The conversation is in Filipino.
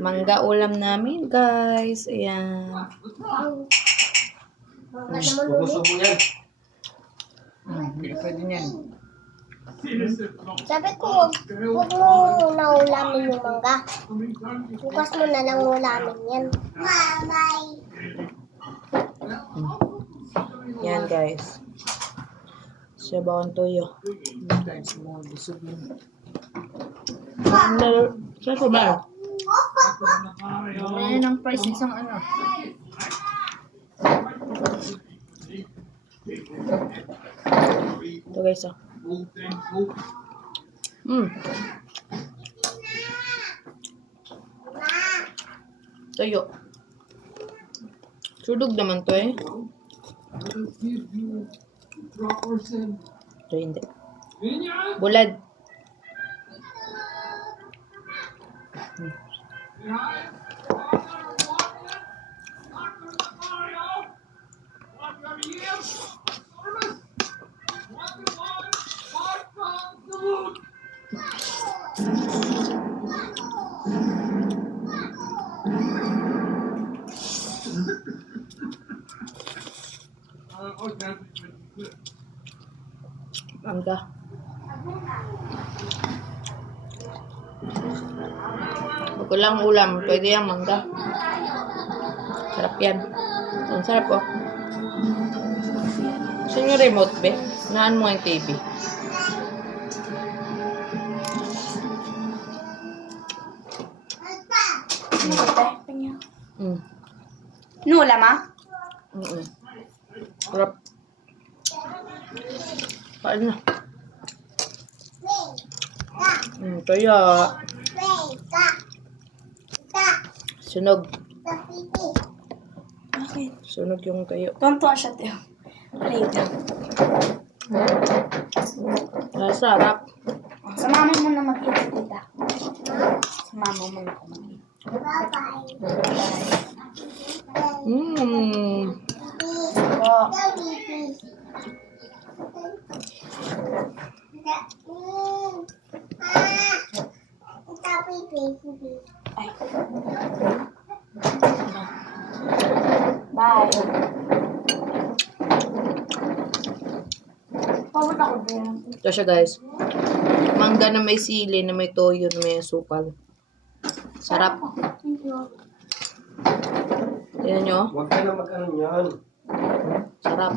Mangga ulam namin, guys. Ayan. Bubusog mo yan. Pwede niyan. Sabi ko, huwag mo naulamin yung mangga. Bukas mo na lang ulamin yan. Yan, guys. Sabaw ang toyo. Guys, mga busog yun. Saan ko ba? Ayan ang price isang ano. Ito guys, oh. Toyo. Sudog naman to eh. Ito hindi. Bulad. Mangga. Huwag ko lang ulam. Pwede yung mangga. Sarap yan. Ang sarap oh. Saan yung remote, be? Naan mo yung TV? Nula ma? Sarap. Kain na. Kaya sunog. Bakit? Sunog yung tayo. Tonto siya, Teo. Later. Sarap. Sumama mo na mag-eat, tita. Sumama mo na ako mag-eat. Ay. Bye. Pawat ako din. Ito siya guys. Mangga na may sili, na may toyo, na may asukal. Sarap. Thank you. Tignan nyo. Huwag ka na mag-ano yan. Sarap.